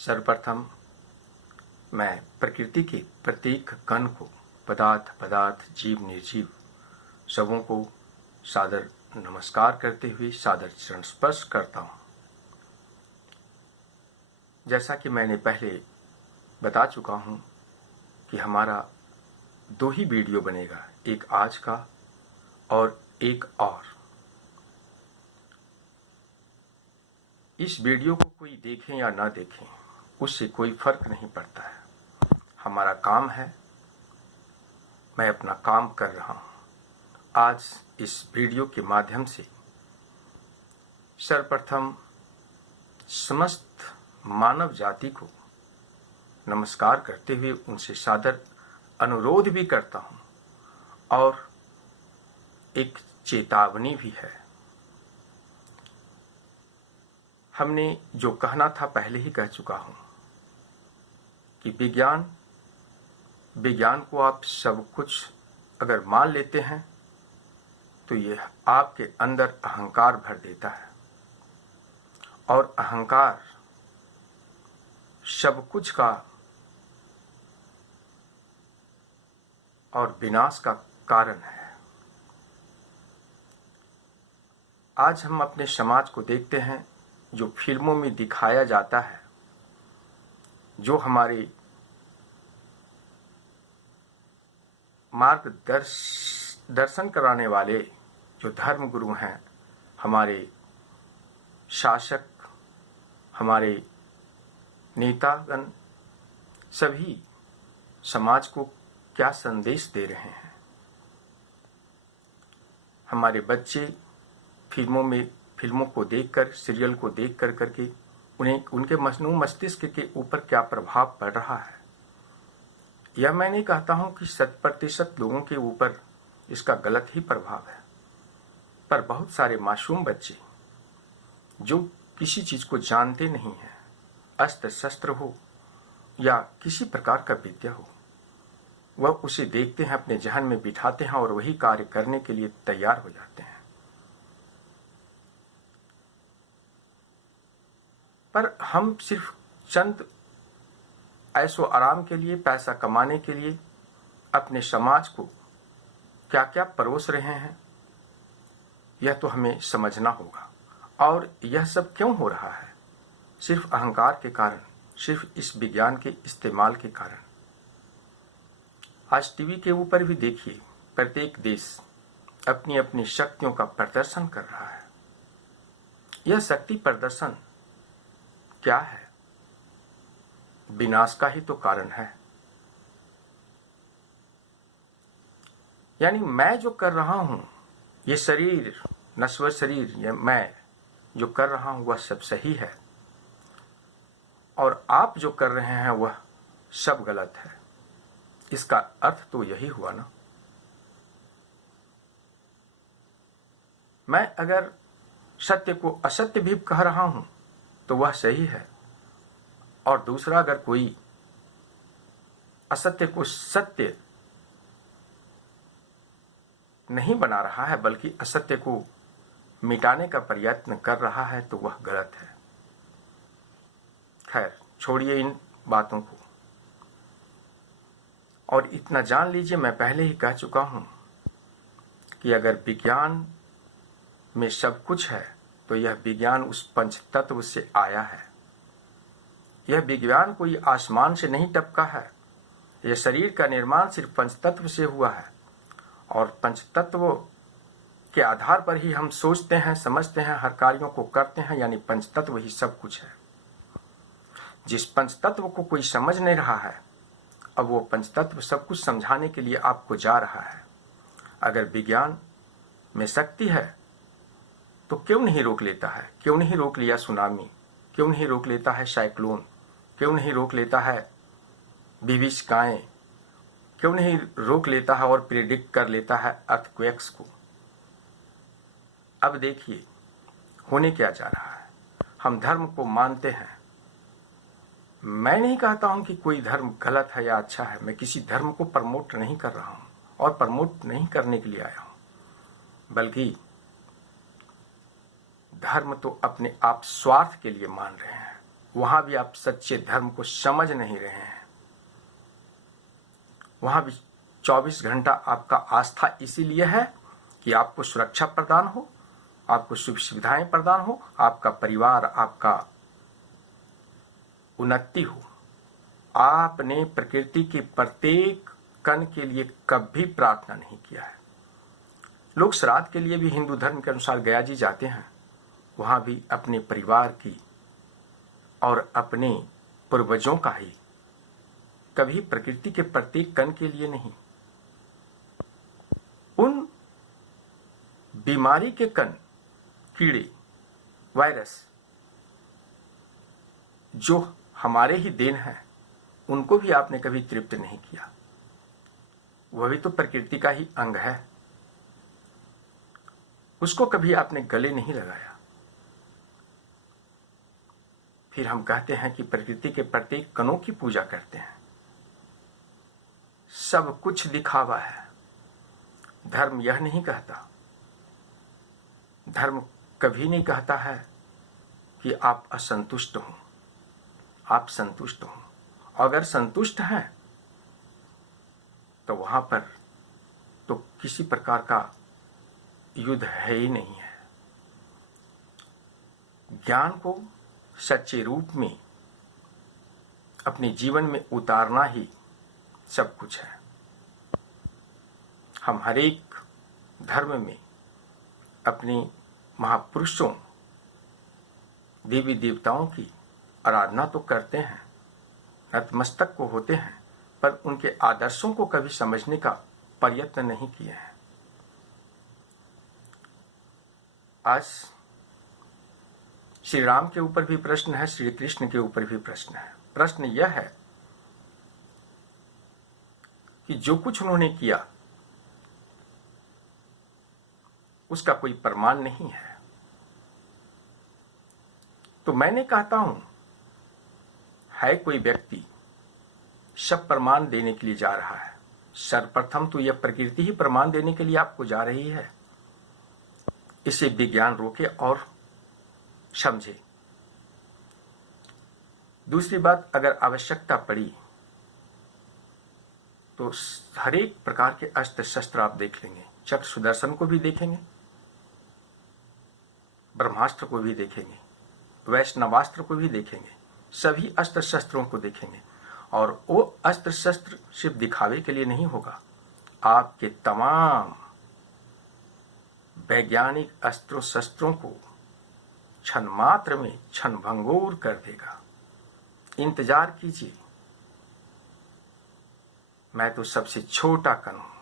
सर्वप्रथम मैं प्रकृति के प्रत्येक कण को, पदार्थ, जीव, निर्जीव सबों को सादर नमस्कार करते हुए सादर चरण स्पर्श करता हूँ। जैसा कि मैंने पहले बता चुका हूँ कि हमारा 2 ही वीडियो बनेगा, एक आज का और एक और। इस वीडियो को कोई देखें या ना देखें उससे कोई फर्क नहीं पड़ता है। हमारा काम है, मैं अपना काम कर रहा हूँ। आज इस वीडियो के माध्यम से सर्वप्रथम समस्त मानव जाति को नमस्कार करते हुए उनसे सादर अनुरोध भी करता हूँ और एक चेतावनी भी है। हमने जो कहना था पहले ही कह चुका हूँ कि विज्ञान को आप सब कुछ अगर मान लेते हैं तो ये आपके अंदर अहंकार भर देता है और अहंकार सब कुछ का और विनाश का कारण है। आज हम अपने समाज को देखते हैं, जो फिल्मों में दिखाया जाता है, जो हमारे मार्गदर्शन कराने वाले जो धर्म गुरु हैं, हमारे शासक, हमारे नेतागण, सभी समाज को क्या संदेश दे रहे हैं। हमारे बच्चे फिल्मों को देखकर, सीरियल को देख करके उन्हें उनके मस्तिष्क के ऊपर क्या प्रभाव पड़ रहा है। यह मैं नहीं कहता हूं कि 100% लोगों के ऊपर इसका गलत ही प्रभाव है, पर बहुत सारे मासूम बच्चे जो किसी चीज को जानते नहीं हैं, अस्त्र शस्त्र हो या किसी प्रकार का विद्या हो, वह उसे देखते हैं, अपने जहन में बिठाते हैं और वही कार्य करने के लिए तैयार हो जाते हैं। पर हम सिर्फ चंद ऐशो आराम के लिए, पैसा कमाने के लिए अपने समाज को क्या क्या परोस रहे हैं, यह तो हमें समझना होगा। और यह सब क्यों हो रहा है? सिर्फ अहंकार के कारण, सिर्फ इस विज्ञान के इस्तेमाल के कारण। आज टीवी के ऊपर भी देखिए, प्रत्येक देश अपनी अपनी शक्तियों का प्रदर्शन कर रहा है। यह शक्ति प्रदर्शन क्या है? विनाश का ही तो कारण है। यानी मैं जो कर रहा हूं, ये शरीर, नश्वर शरीर, ये मैं जो कर रहा हूं वह सब सही है और आप जो कर रहे हैं वह सब गलत है। इसका अर्थ तो यही हुआ ना। मैं अगर सत्य को असत्य भी कह रहा हूं तो वह सही है, और दूसरा अगर कोई असत्य को सत्य नहीं बना रहा है बल्कि असत्य को मिटाने का प्रयत्न कर रहा है तो वह गलत है। खैर, छोड़िए इन बातों को और इतना जान लीजिए, मैं पहले ही कह चुका हूं कि अगर विज्ञान में सब कुछ है तो यह विज्ञान उस पंच तत्व से आया है। यह विज्ञान कोई आसमान से नहीं टपका है। यह शरीर का निर्माण सिर्फ पंच तत्व से हुआ है और पंच तत्व के आधार पर ही हम सोचते हैं, समझते हैं, हर कार्यों को करते हैं। यानी पंच तत्व ही सब कुछ है। जिस पंच तत्व को कोई समझ नहीं रहा है, अब वो पंच तत्व सब कुछ समझाने के लिए आपको जा रहा है। अगर विज्ञान में शक्ति है तो क्यों नहीं रोक लेता है? क्यों नहीं रोक लिया सुनामी? क्यों नहीं रोक लेता है साइक्लोन? क्यों नहीं रोक लेता है विभीषिकाएं? क्यों नहीं रोक लेता है और प्रिडिक्ट कर लेता है अर्थक्वेक्स को? अब देखिए होने क्या जा रहा है। हम धर्म को मानते हैं। मैं नहीं कहता हूं कि कोई धर्म गलत है या अच्छा है। मैं किसी धर्म को प्रमोट नहीं कर रहा हूं और प्रमोट नहीं करने के लिए आया हूं, बल्कि धर्म तो अपने आप स्वार्थ के लिए मान रहे हैं। वहां भी आप सच्चे धर्म को समझ नहीं रहे हैं। वहां भी 24 घंटा आपका आस्था इसीलिए है कि आपको सुरक्षा प्रदान हो, आपको सुख सुविधाएं प्रदान हो, आपका परिवार, आपका उन्नति हो। आपने प्रकृति के प्रत्येक कण के लिए कभी प्रार्थना नहीं किया है। लोग श्राद्ध के लिए भी हिंदू धर्म के अनुसार गया जी जाते हैं, वहां भी अपने परिवार की और अपने पूर्वजों का ही, कभी प्रकृति के प्रत्येक कण के लिए नहीं। उन बीमारी के कण, कीड़े, वायरस जो हमारे ही देन है, उनको भी आपने कभी तृप्त नहीं किया। वह भी तो प्रकृति का ही अंग है, उसको कभी आपने गले नहीं लगाया। फिर हम कहते हैं कि प्रकृति के प्रत्येक कणों की पूजा करते हैं। सब कुछ दिखावा है। धर्म यह नहीं कहता, धर्म कभी नहीं कहता है कि आप असंतुष्ट हो, आप संतुष्ट हो। अगर संतुष्ट हैं तो वहां पर तो किसी प्रकार का युद्ध है ही नहीं है। ज्ञान को सच्चे रूप में अपने जीवन में उतारना ही सब कुछ है। हम हरेक धर्म में अपने महापुरुषों, देवी देवताओं की आराधना तो करते हैं, नतमस्तक को होते हैं, पर उनके आदर्शों को कभी समझने का प्रयत्न नहीं किए हैं। आज श्री राम के ऊपर भी प्रश्न है, श्री कृष्ण के ऊपर भी प्रश्न है। प्रश्न यह है कि जो कुछ उन्होंने किया उसका कोई प्रमाण नहीं है। तो मैंने कहता हूं, है कोई व्यक्ति सब प्रमाण देने के लिए जा रहा है। सर्वप्रथम तो यह प्रकृति ही प्रमाण देने के लिए आपको जा रही है। इसे विज्ञान रोके और समझे। दूसरी बात, अगर आवश्यकता पड़ी तो हर एक प्रकार के अस्त्र शस्त्र आप देख लेंगे। चक्र सुदर्शन को भी देखेंगे, ब्रह्मास्त्र को भी देखेंगे, वैष्णवास्त्र को भी देखेंगे, सभी अस्त्र शस्त्रों को देखेंगे। और वो अस्त्र शस्त्र सिर्फ दिखावे के लिए नहीं होगा, आपके तमाम वैज्ञानिक अस्त्रों शस्त्रों को क्षण मात्र में क्षण भंगुर कर देगा। इंतजार कीजिए। मैं तो सबसे छोटा कण हूं,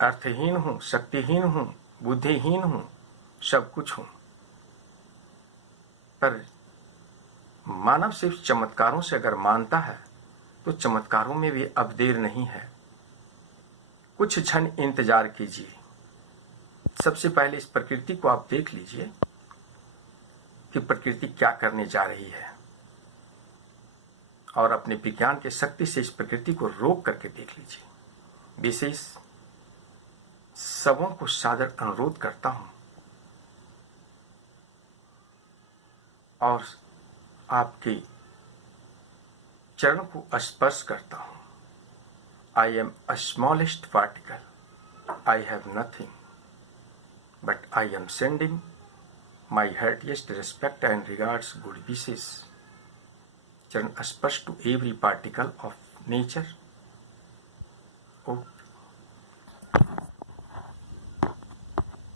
अर्थहीन हूं, शक्तिहीन हूं, बुद्धिहीन हूं, सब कुछ हूं, पर मानव सिर्फ चमत्कारों से अगर मानता है तो चमत्कारों में भी अब देर नहीं है। कुछ क्षण इंतजार कीजिए। सबसे पहले इस प्रकृति को आप देख लीजिए कि प्रकृति क्या करने जा रही है, और अपने विज्ञान के शक्ति से इस प्रकृति को रोक करके देख लीजिए। विशेष सबों को सादर अनुरोध करता हूं और आपके चरण को स्पर्श करता हूं। I am a smallest particle, I have nothing, but I am sending my heartiest respect and regards, good wishes. चरण स्पर्श to every particle of nature. Oh,